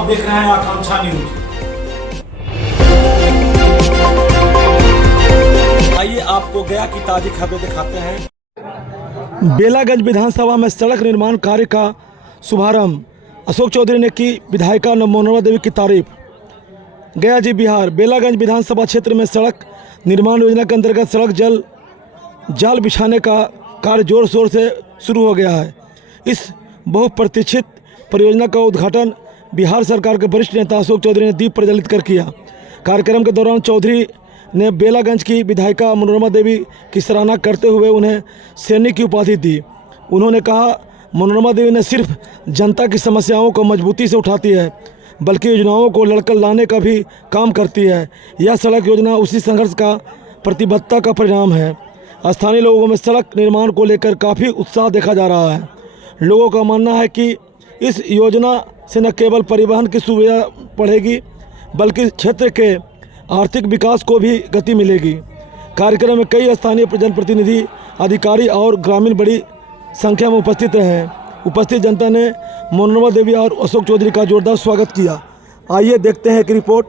आप देख रहे हैं आकांक्षा न्यूज। आइए आपको गया की ताजी खबरें दिखाते हैं। बेलागंज विधानसभा में सड़क निर्माण कार्य का शुभारंभ अशोक चौधरी ने की विधायिका मनोरमा देवी की तारीफ। गया जी बिहार बेलागंज विधानसभा क्षेत्र में सड़क निर्माण योजना के अंतर्गत सड़क जाल बिछाने का कार्य जोर शोर से शुरू हो गया है। इस बहुप्रतीक्षित परियोजना का उद्घाटन बिहार सरकार के वरिष्ठ नेता अशोक चौधरी ने दीप प्रज्वलित कर किया। कार्यक्रम के दौरान चौधरी ने बेलागंज की विधायिका मनोरमा देवी की सराहना करते हुए उन्हें सैनिक की उपाधि दी। उन्होंने कहा, मनोरमा देवी न सिर्फ जनता की समस्याओं को मजबूती से उठाती है बल्कि योजनाओं को लड़कर लाने का भी काम करती है। यह सड़क योजना उसी संघर्ष का प्रतिबद्धता का परिणाम है। स्थानीय लोगों में सड़क निर्माण को लेकर काफ़ी उत्साह देखा जा रहा है। लोगों का मानना है कि इस योजना से न केवल परिवहन की सुविधा बढ़ेगी बल्कि क्षेत्र के आर्थिक विकास को भी गति मिलेगी। कार्यक्रम में कई स्थानीय जनप्रतिनिधि, अधिकारी और ग्रामीण बड़ी संख्या में उपस्थित रहे। उपस्थित जनता ने मनोरमा देवी और अशोक चौधरी का जोरदार स्वागत किया। आइए देखते हैं एक रिपोर्ट।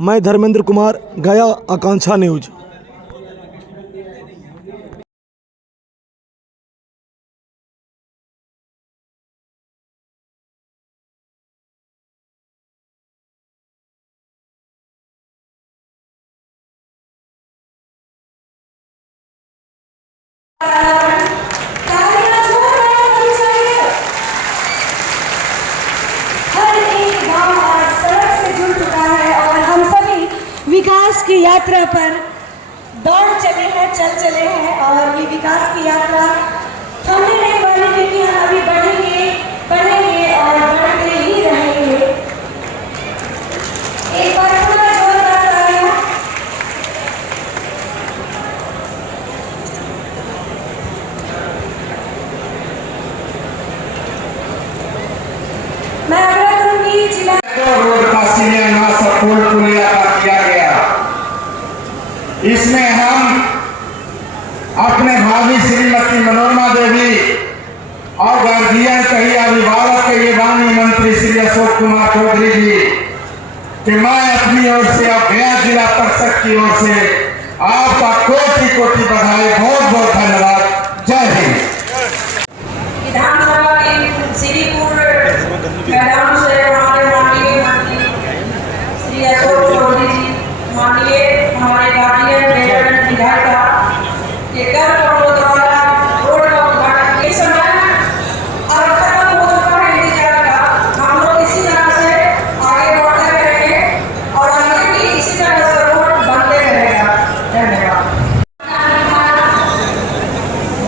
मैं धर्मेंद्र कुमार, गया, आकांक्षा न्यूज। विकास की यात्रा पर दौड़ चले हैं, चल चले हैं और ये विकास की यात्रा थमने नहीं वाली, क्योंकि हम अभी बढ़ेंगे और बढ़ते ही रहेंगे। एक बार पूरा जोरदार तालियां। मैं आग्रह करूंगी जिला रोड का शिलान्यास पुल पुलिया का किया गया। इसमें हम अपने भाभी श्रीमती मनोरमा देवी और गार्जियन कही अभिभावक के ये माननीय मंत्री श्री अशोक कुमार चौधरी जी कि मैं अपनी ओर से अब गया जिला परिषद की ओर से आपका कोटि कोटि बधाई, बहुत बहुत धन्यवाद। जय हिंद। विधानसभा के श्रीपुर मैदान से माननीय मंत्री श्री अशोक चौधरी जी, माननीय हमारे गार्जियन बेलागंज विधायिका के घर द्वारा रोड का उद्घाटन इस समय और खत्म हो चुका है इंतजार का। हम लोग इसी तरह से आगे बढ़ते रहेंगे और आगे भी इसी तरह से रोड बनते रहेगा। धन्यवाद।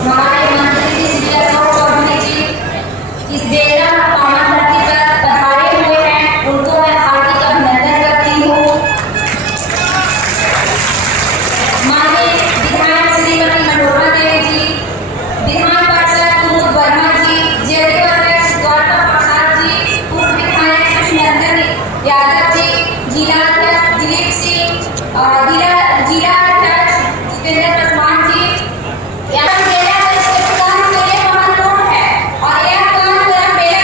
हमारे मंत्री श्री अशोक चौधरी जी इस बेला पावन धरती पर पधारे हुए हैं, उनको मैं हार्दिक अभिनंदन करती हूँ। माननीय विधायक श्रीमती मनोरमा देवी जी, विधान पार्षद कुमुद वर्मा जी, जेडीयू अध्यक्ष गौतम प्रसाद जी, पूर्व विधायक कृष्णनंदन यादव जी, जिला अध्यक्ष दिलीप सिंह, जिला अध्यक्ष जितेंद्र पासवान जी, यहाँ बेलागंज के विकास के लिए महत्वपूर्ण है और यह काम बेलागंज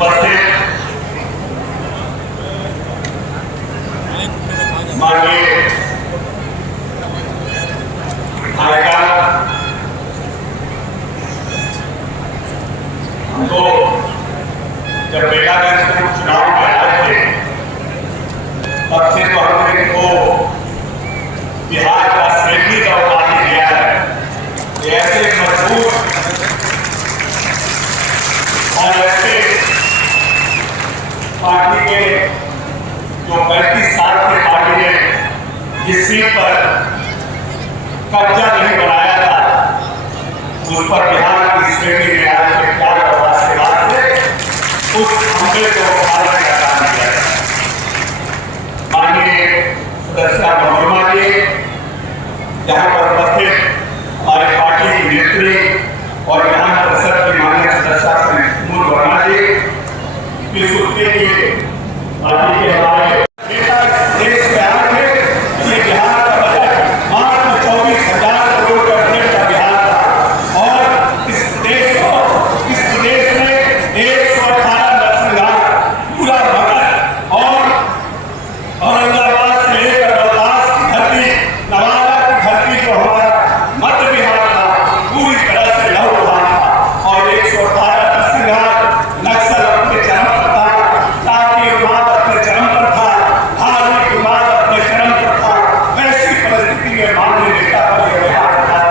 उपस्थित माननीय विधायिका, हमको जब बेलागंज के चुनाव में आए थे तब से तो हमने इनको बिहार का सेठी का उपाधि दिया है। ये ऐसे मजबूत और ऐसे पार्टी के जो 35 साल से पार्टी ने जिस सीट पर कब्जा नहीं बनाया था उस पर बिहार की श्रेणी ने आज के 4 वर्ष के बाद से उस हमले को उखाड़ने का काम किया है। माननीय सदस्य मनोरमा जी, यहाँ पर उपस्थित हमारे पार्टी की नेत्री और विधान परिषद की माननीय सदस्य कुमुद वर्मा जी की सूची की पार्टी के हमारे नेता देश में आए थे। ये बिहार का बजट मात्र 24,000 करोड़ का बजट का बिहार था और इस प्रदेश में 118 नरसंहार पूरा मगध और औरंगाबाद से लेकर रोहतास की धरती, नवादा की धरती को हमारा मध्य बिहार था, पूरी तरह से लहूलुहान था और 118 नरसंहार नक्सल अपने चरम पर था, जातीय उन्माद अपने चरम पर था, धार्मिक उन्माद अपने चरम पर था। ऐसी परिस्थिति में माननीय नेता पर यह बिहार था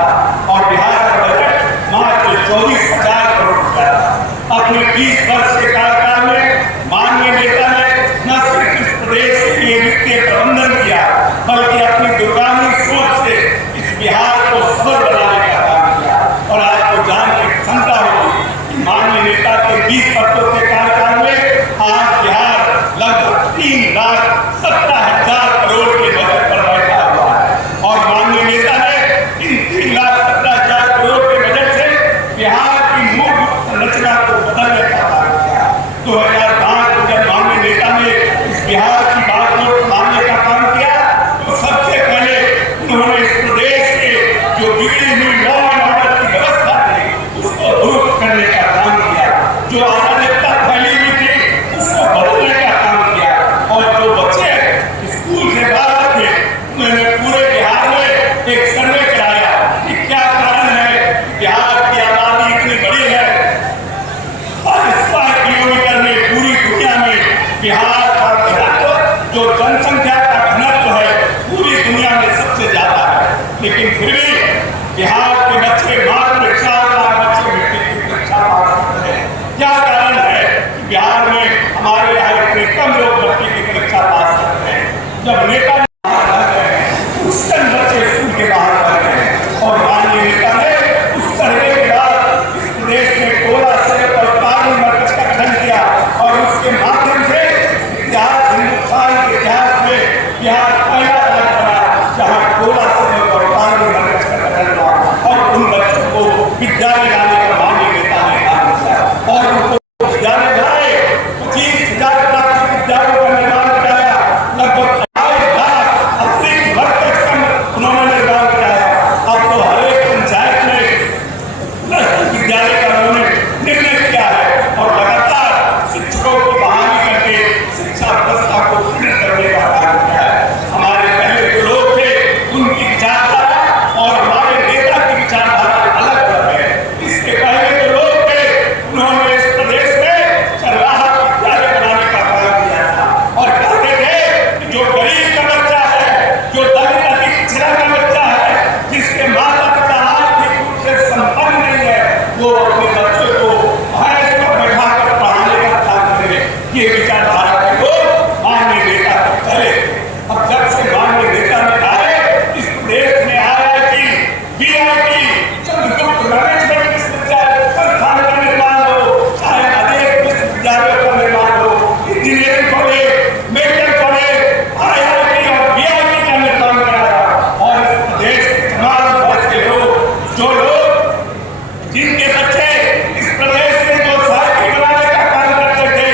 और बिहार का बजट मात्र 24,000 करोड़ रुपया था। अपने 20 वर्ष के कार्यकाल में माननीय नेता ने न सिर्फ इस प्रदेश के लिए वित्तीय प्रबंधन किया बल्कि अपनी दूरगामी सोच से इस बिहार को सफल बनाने का काम किया। और आपको जान के क्षमता होगी कि माननीय नेता के 20 वर्षों के कार्यकाल में आज बिहार लगभग 3,17,000 करोड़ के बजट पर बैठा हुआ है और माननीय नेता ने इन 3,17,000 करोड़ के बजट से बिहार की मूलभूत संरचना को बदलने का काम किया। 2005 में जब माननीय नेता ने इस बिहार की बात को मानने का काम किया तो सबसे पहले उन्होंने इस प्रदेश के जो बिगड़ी हुई लॉ एंड ऑर्डर की व्यवस्था थी उसको दुरुस्त करने का काम किया, जो अराजकता फैली हुई थी उसको बदलने का काम किया और जो बच्चे स्कूल से बाहर थे उन्होंने पूरे बिहार में एक सर्वे कराया कि क्या कारण है बिहार की आबादी इतनी बड़ी है और स्क्वायर किलोमीटर में पूरी दुनिया में बिहार का घनत्व जो जनसंख्या का घनत्व है पूरी दुनिया में सबसे ज्यादा है, लेकिन फिर भी बिहार के बच्चे मात्र 4 लाख बच्चे मैट्रिक की परीक्षा पास करते हैं। क्या कारण है कि बिहार में हमारे यहाँ इतने कम लोग मैट्रिक की परीक्षा पास करते हैं? जब नेता बाहर रह गए हैं उस टाइम बच्चे स्कूल के बाहर रह गए हैं और माननीय नेता ने उस सर्वे के बाद इस प्रदेश में कोला सेहत और कानून मरकज का गठन किया और उसके माध्यम से इतिहास हिंदुस्तान के इतिहास में बिहार पहला राज्य बना जहाँ कोला सेहत और कानून मरकज का गठन हुआ और उन बच्चों को विद्यालय लाने का माननीय नेता ने काम किया और उनको विद्यालय लाए 25,000 विद्यालयों का निर्माण कराया, लगभग 2.5 लाख अतिरिक्त वर्कर्स का उन्होंने निर्माण कराया। अब तो हर एक पंचायत में विद्यालय का उन्होंने निर्णय किया है और लगातार शिक्षकों की बहाली करके शिक्षा व्यवस्था को सुदृढ़ करने का काम किया है। हमारे पहले जो लोग थे उनकी विचारधारा और हमारे नेता की विचारधारा अलग अलग है। इसके पहले जो लोग थे उन्होंने इस प्रदेश में चरवाहा विद्यालय बनाने का काम किया था और कहते थे कि जो गरीब का बच्चा है, जो दलित अति पिछड़ा का बच्चा है, जिसके माता पिता आर्थिक रूप से संपन्न नहीं है, वो अपने बच्चों को भैंस पर बैठाकर पढ़ाने का काम करे। ये विचारधारा के लोग माननीय नेता को चले। अब जब से माननीय नेता ने आए इस प्रदेश में IIT, BIT, चंद्रगुप्त मैनेजमेंट विश्वविद्यालय संस्थान का निर्माण हो, चाहे अनेक विश्वविद्यालयों का निर्माण हो, engineering college, medical college, IIT और BIT का निर्माण कराया और इस प्रदेश के तमाम वर्ग के लोग जो लोग जिनके बच्चे इस प्रदेश में जो साइकिल बनाने का काम करते थे,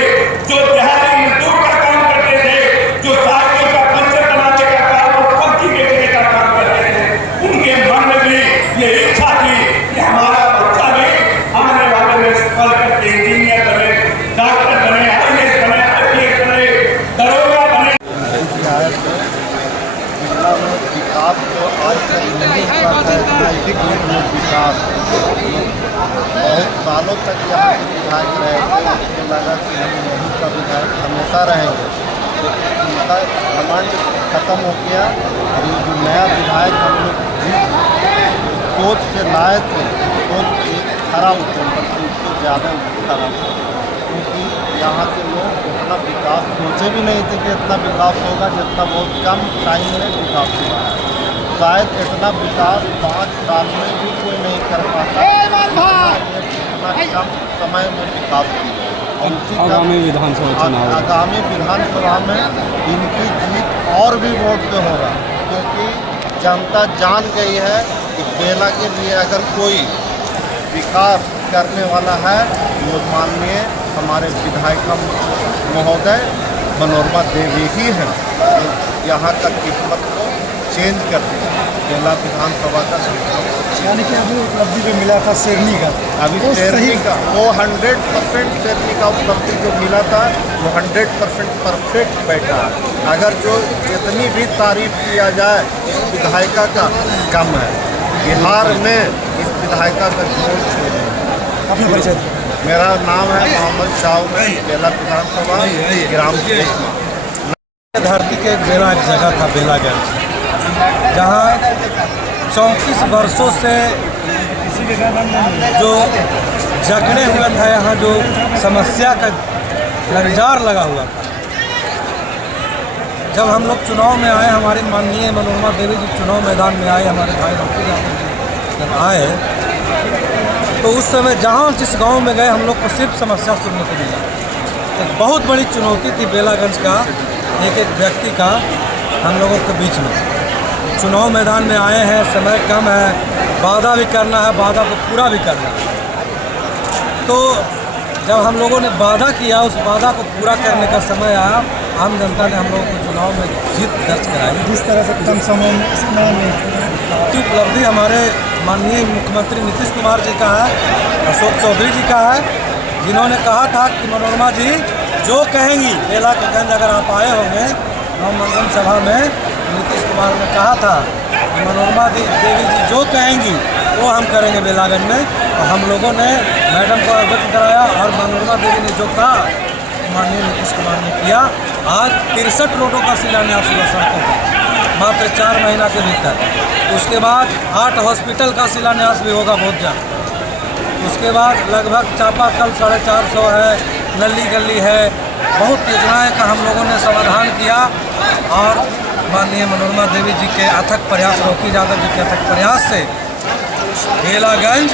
जो दिहाड़ी मजदूर का काम करते थे, जो साइकिल का पंचर बनाने का काम और सब्जी बेचने का काम करते थे, उनके मन में भी ये इच्छा थी कि हमारा बच्चा भी आने वाले में सफल करके इंजीनियर बने, डॉक्टर बने का विधायक हमेशा रहेंगे। उनका घमंड खत्म हो गया और ये जो नया विधायक हम लोग जिस सोच से लाए थे, सोच एक खरा उतरे, बल्कि उससे ज़्यादा खरा, क्योंकि यहाँ के लोग उतना विकास सोचे भी नहीं थे कि इतना विकास होगा, जितना बहुत कम टाइम में विकास हुआ है। शायद इतना विकास 5 साल में भी कोई नहीं कर पाता, इतना कम समय में विकास किया। और आगामी विधानसभा चुनाव, आगामी विधानसभा में इनकी जीत और भी वोट से होगा, क्योंकि जनता जान गई है कि बेला के लिए अगर कोई विकास करने वाला है वो माननीय हमारे विधायक महोदय मनोरमा देवी ही हैं। यहाँ का किस्मत को चेंज कर दिया, बेला विधानसभा का किस्मत। यानी कि अभी उपलब्धि जो मिला था शेरनी का, अभी शेरनी का वो 100% शेरनी का उपलब्धि जो मिला था वो 100% परफेक्ट बैठा। अगर जो जितनी भी तारीफ किया जाए इस विधायिका का कम है। बिहार में इस विधायिका का जोर छोड़े। अपना परिचय। मेरा नाम है मोहम्मद शाह, बेला विधानसभा ग्राम धरती के बेला एक जगह था बेलागंज, जहाँ 34 वर्षों से जो जकड़े हुए थे, यहाँ जो समस्या का लंजार लगा हुआ था। जब हम लोग चुनाव में आए, हमारी माननीय मनोरमा देवी जी चुनाव मैदान में आए, हमारे भाई डॉक्टर जब आए तो उस समय जहाँ जिस गांव में गए हम लोग को सिर्फ समस्या सुनने को मिला। एक बहुत बड़ी चुनौती थी बेलागंज का एक एक व्यक्ति का हम लोगों के बीच में। चुनाव मैदान में आए हैं, समय कम है, वादा भी करना है, वादा को पूरा भी करना है। तो जब हम लोगों ने वादा किया, उस वादा को पूरा करने का समय आया, आम जनता ने हम लोगों को चुनाव में जीत दर्ज कराई। जिस तरह से कम समय में की उपलब्धि हमारे माननीय मुख्यमंत्री नीतीश कुमार जी का है, अशोक चौधरी जी का है, जिन्होंने कहा था कि मनोरमा जी जो कहेंगी, बेला के गंज अगर आप आए होंगे नवमंगल सभा में, नीतीश कुमार ने कहा था कि मनोरमा देवी जी जो कहेंगी वो हम करेंगे बेलागंज में। और हम लोगों ने मैडम को अवगत कराया और मनोरमा देवी ने जो कहा माननीय नीतीश कुमार ने किया। आज 63 रोडों का शिलान्यास हुआ सड़कों पर मात्र 4 महीना के भीतर। उसके बाद 8 हॉस्पिटल का शिलान्यास भी होगा बहुत जल्द। उसके बाद लगभग चापाकल 450 है, नली गली है, बहुत योजनाएं का हम लोगों ने समाधान किया। और माननीय मनोरमा देवी जी के अथक प्रयास, रोकी यादव जी के अथक प्रयास से बेलागंज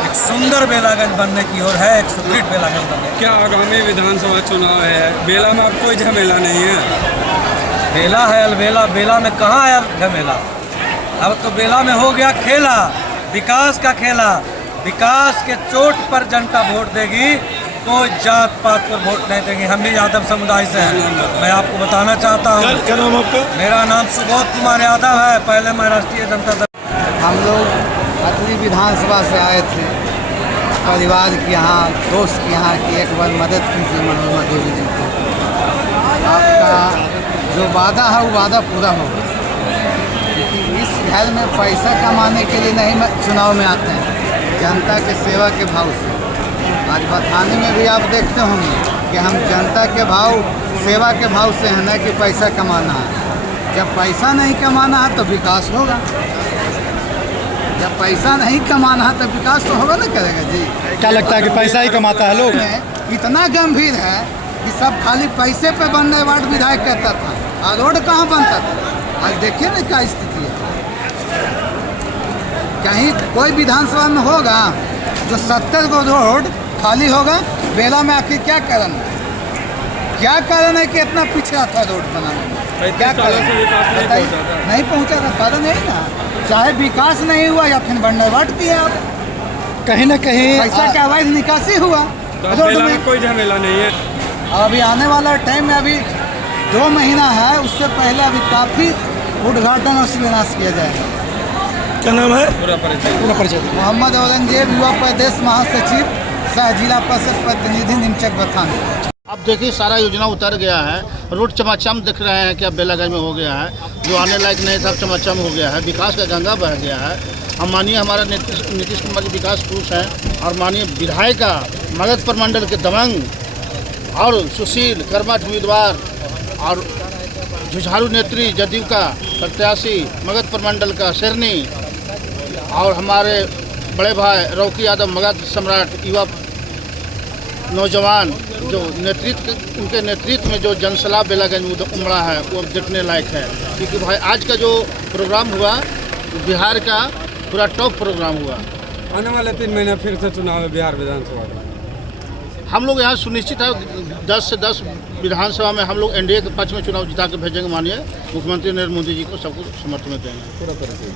एक सुंदर बेलागंज बनने की ओर है, एक सुदृढ़ बेलागंज बनने। क्या आगामी विधानसभा चुनाव है, बेला में अब कोई झमेला नहीं है? बेला है अलबेला, बेला में कहाँ है अब झमेला? अब तो बेला में हो गया खेला, विकास का खेला। विकास के चोट पर जनता वोट देगी, कोई जात पात पर वोट नहीं देंगे। हम भी यादव समुदाय से हैं, मैं आपको बताना चाहता हूँ। क्या नाम आपका? मेरा नाम सुबोध कुमार यादव है, पहले मैं राष्ट्रीय जनता दल। हम लोग अतरी विधानसभा से आए थे, परिवार के यहाँ, दोस्त के यहाँ की एक बार मदद कीजिए मनोरमा देवी जी को। आपका जो वादा है वो वादा पूरा होगा, क्योंकि इस घर में पैसा कमाने के लिए नहीं चुनाव में आते हैं, जनता के सेवा के भाव से। आज बथानी में भी आप देखते होंगे कि हम जनता के भाव, सेवा के भाव से हैं, न कि पैसा कमाना है। जब पैसा नहीं कमाना है तो विकास होगा, जब पैसा नहीं कमाना है तो विकास तो होगा ना करेगा जी। क्या लगता है कि पैसा ही कमाता है लोग? इतना गंभीर है कि सब खाली पैसे पे बनने वार्ड विधायक कहता था, और रोड कहाँ बनता था। आज देखिए ना क्या स्थिति है। कहीं कोई विधानसभा में होगा जो 70 को रोड खाली होगा? बेला में आखिर क्या कारण है? क्या कारण है कि इतना पीछे आता है रोड बनाने में? क्या कारण नहीं पहुँचा था? कारण यही ना, चाहे विकास नहीं हुआ या फिर बनवाट दिया आप, कहीं ना कहीं पैसा का अवैध निकासी हुआ। तो बेला में कोई झमेला नहीं है। अभी आने वाला टाइम में अभी 2 महीना है, उससे पहले अभी काफ़ी उद्घाटन और शिलान्यास किया जाएगा। क्या नाम है? पूरा परिचय। मोहम्मद औरंगजेब, युवा प्रदेश महासचिव, सह जिला परिषद प्रतिनिधि, निमचक बथानी। अब देखिए सारा योजना उतर गया है, रोड चमाचम दिख रहे हैं कि अब बेलागंज में हो गया है, जो आने लायक नहीं था चमाचम हो गया है, विकास का गंगा बह गया है। हम मानिए हमारा नीतीश कुमार जी विकास पुरुष हैं और मानिए विधायिका मगध प्रमंडल के दबंग और सुशील कर्मठ उम्मीदवार और जुझारू नेत्री जदयू का प्रत्याशी मगध प्रमंडल का शेरनी और हमारे बड़े भाई रौकी यादव मगध सम्राट युवा नौजवान जो नेतृत्व उनके नेतृत्व में जो जनसलाब बेलागंज उमड़ा है वो देखने लायक है, क्योंकि भाई आज का जो प्रोग्राम हुआ बिहार का पूरा टॉप प्रोग्राम हुआ। आने वाले 3 महीने फिर से चुनाव है बिहार विधानसभा का। हम लोग यहाँ सुनिश्चित है 10 से 10 विधानसभा में हम लोग एनडीए के पक्ष में चुनाव जिता के भेजेंगे। माननीय मुख्यमंत्री नरेंद्र मोदी जी को सबको समर्थन देंगे।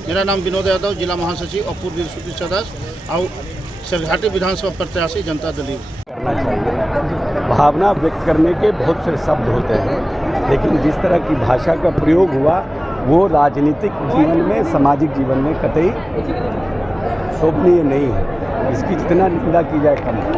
मेरा नाम विनोद यादव, जिला महासचिव और पूर्व सूची सदस्य और सरघाटी विधानसभा प्रत्याशी जनता दल। भावना व्यक्त करने के बहुत से शब्द होते हैं, लेकिन जिस तरह की भाषा का प्रयोग हुआ वो राजनीतिक जीवन में, सामाजिक जीवन में कतई शोभनीय नहीं है। इसकी जितना निंदा की जाए कम है।